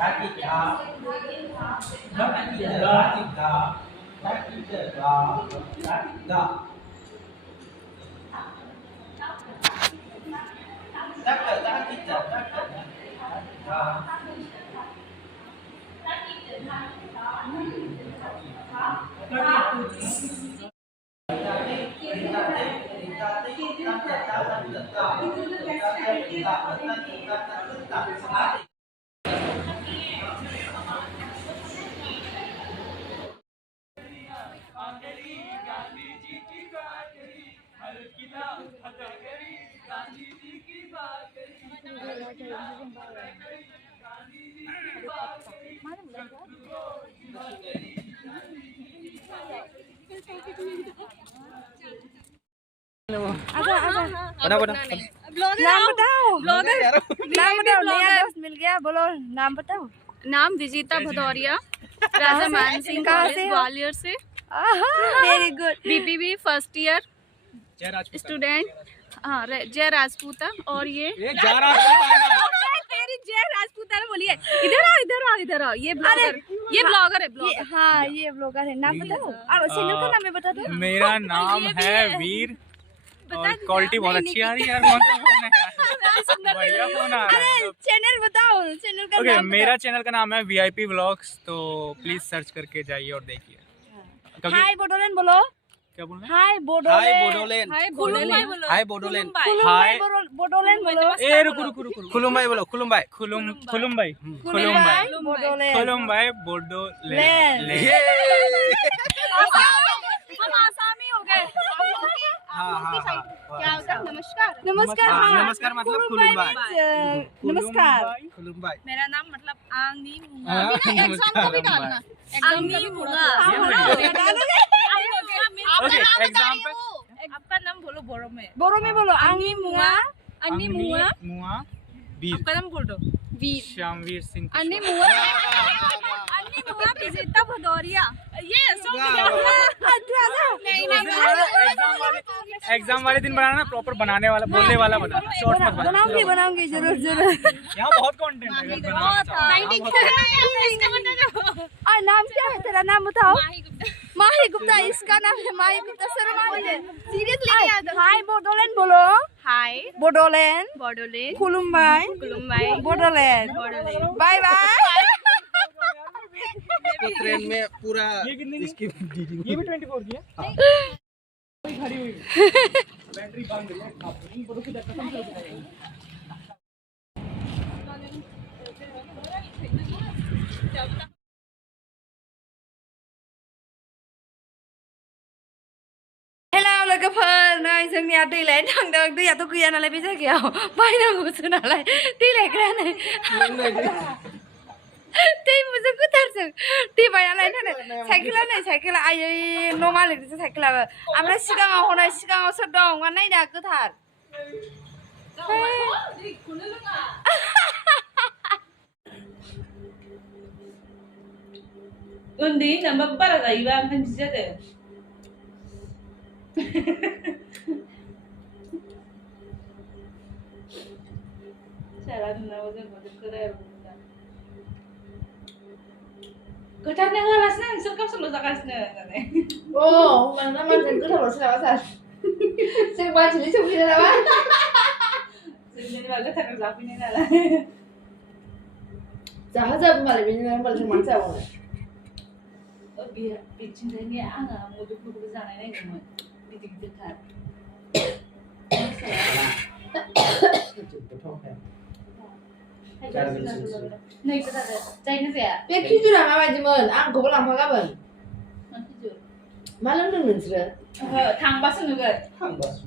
नाम बताओ। नाम बताओ। नया दोस्त मिल गया, बोलो नाम बताओ। नाम विजिता भदौरिया, राजा मान सिंह कॉलेज ग्वालियर से। Very good. BPB first year student. हाँ, जय राजपूता। और ये जय राजपूता बोलिए। इधर आओ, इधर आओ, इधर आओ। ये ब्लॉगर है, ब्लॉगर। हाँ, ये ब्लॉगर है। नाम बताओ और चैनल का नाम बता दो। मेरा नाम है वीर और क्वालिटी बहुत अच्छी आ रही है यार। कौन सा फोन है यार? बढ़िया फोन आ रहा है। चैनल बताओ, चैनल का ओके, नाम मेरा चैनल का नाम है वीआईपी व्लॉग्स, तो प्लीज सर्च करके जाइए और देखिए। हाय बोडोलैंड बोलो। क्या बोलना है? हाय बोडोलैंड। हाय बोडोलैंड। हाय बोडोलैंड। हाय बोडोलैंड। हाय बोडोलैंड बोलो। ए रुको खुलुमबाई बोलो। खुलुमबाई खुलुमबाई बोडोलैंड। हम आसामी हो गए। क्या होता है? नमस्कार। नमस्कार। हाँ, नमस्कार मतलब खुलुमबाई। नमस्कार। खुलुमबाई मेरा नाम मतलब आंगी मुंगा। एग्जाम को भी डालना। आंगी मुंगा। ओके, एग्जाम पे आपका नाम बोलो बोरो में। बोरो में बोलो। आंगी मुंगा। अन्नी मुंगा। मुआ वीर। आपका नाम बोल दो। वीर। श्यामवीर सिंह। अन्नी मुंगा। अन्नी मुंगा विजेता भदौरिया। ये एग्जाम वाले दिन बनाना, प्रॉपर बनाने वाला, बोलने वाला बनाना, शॉर्ट मत बनाना। बनाऊंगी जरूर जरूर। यहाँ बहुत कंटेंट है अगर बनाना चाहो। और नाम क्या है तेरा? नाम बताओ। माही गुप्ता। इसका नाम है माही गुप्ता शर्मा। सीरियसली हाय बोडोलैंड बोलो। हाय बोडोलैंड। बोडोलैंड। खुलुमबाई। खुलुमबाई। बोडोलैंड। Bye bye. तो ट्रेन में पूरा इसकी ये भी 24 की है। खड़ी हुई बैटरी बंद है। हेलो लोगोफोर, नै जोंनिया दै लायनो थांदों। दैयाथ' गैया नालाय बे जायगायाव, बायनांगौसो नालाय दै लायग्राया नै। दै मोजां गोथारजों दै बायना लायनो थांदों। साइकेला नै, साइकेला आयै न' मालिकनिसो साइकेलाबो। ओमफ्राय सिगाङाव हनै सिगाङाव सोर दं? मा नायना गोथार। उन्दै नामा बारा जायोबा ओंखायनो बिदि जादों। सारा नुनांगौ जोंखौ खोनाया गोथारनो होआलासिनो नोंसोर गावसोरल' जागासिनो होननानै। होमबाना मानसियानो गोथावल'सो नामा सार? जों मानसिनि सौफैदो नामा? जों जेनेबा गोथारनो जाफैनाय नालाय। जाहोजाबो मालाय बेनि होमबालाय जों मानो जाबावनो? बिथिंजायनि आङो मुदुफुलखौबो जानाय नायदोंमोन। गिदिर गिदिरथार। नै गोथार जायनो जाया। बे खिजुरा माबायदिमोन? आंखौबो लांफा गाबोन। मा लोंदों नोंसोरो? ओहो, थांबासो नुगोन।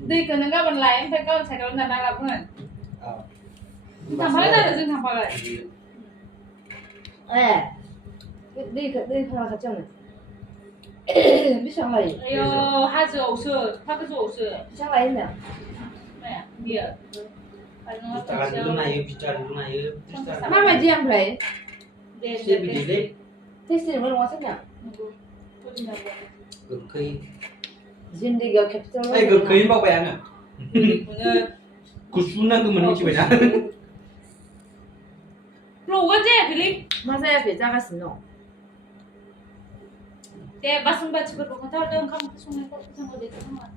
दैखौ नों गाबोन लाय, ओमफ्राय गाबोन साइकेलाव दाना लाबोगोन। थांफागोन आरो जों थांफागोन। दै फाग्ला खाथियावनो। बेसेबां लायो? आयौ हाजोआवसो, एफा गोजौआवसो। बेसेबां लायो होनदों? माया? बियो? माबायदि ओमफ्राय? दे। टेस्टिबो नङा सोरना? गोखै। जिन्दगियाव खेबसेल'। ओइ गोखै होनबावबाय आङो। बेखौनो गुसु नांगौमोन मिथिबायना। Puluh aja ya, Billy. Masa ya beda kasino. Deh, basun baca berkomentar dong kamu sungai kok sama dia sama.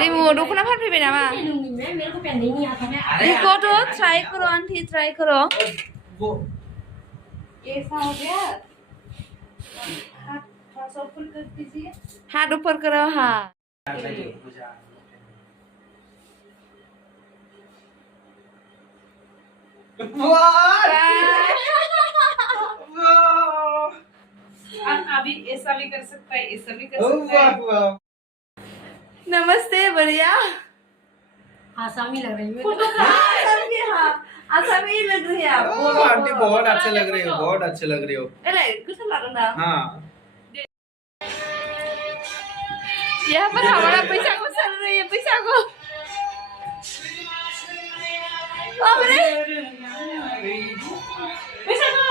Limu dukuna फानफैबाय नामा? मेरे को पहनने नहीं आता मैं देखो तो ट्राई करो आंटी ट्राई करो वो ऐसा हो गया हाथ थोड़ा सा ऊपर कर दीजिए हाथ ऊपर करो हाँ अभी ऐसा भी कर सकता है ऐसा भी कर सकता है नमस्ते बढ़िया आसामी लग रही है आसामी हाँ आसामी लग रही है आप आंटी बहुत अच्छे लग रही हो बहुत अच्छे लग रही हो अरे कुछ लग रहा हाँ यहाँ पर हमारा पैसा को चल रही है पैसा को अरे पैसा दो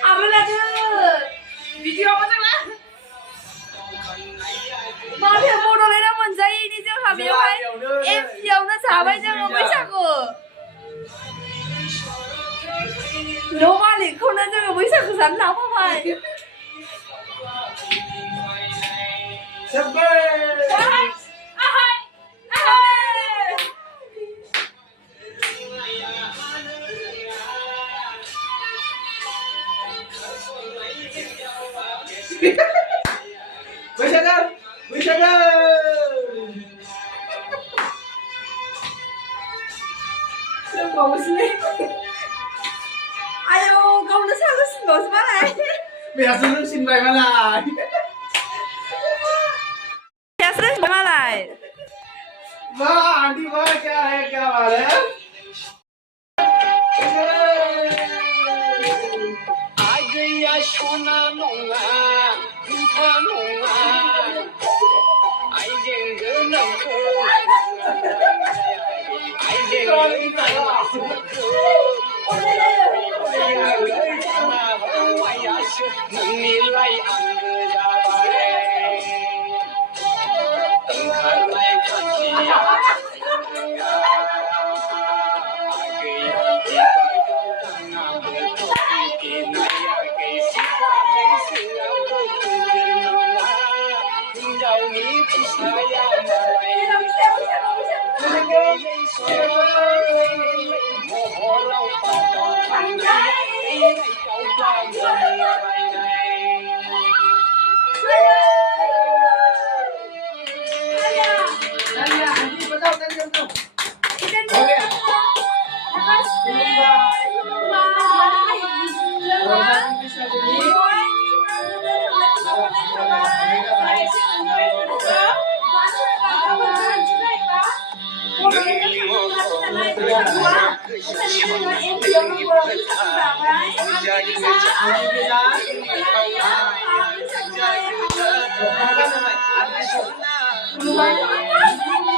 apa lagi video apa sih lah maaf ya mau dolai na menjai ini jangan habis em jauh na sahabat jangan bisa ko lo malik kau na jangan bisa ko sana apa mai ayo kau na salah sih bos mana biasa lu sin bay malay biasa sih malay वाह aunty वाह क्या है क्या बात है आज या सोना नोंगा रूपा नोंगा आई जेंग नंको आई जेंग नंनी लाई अंग जाबारे तंखारनाय खांचिया Lumayan.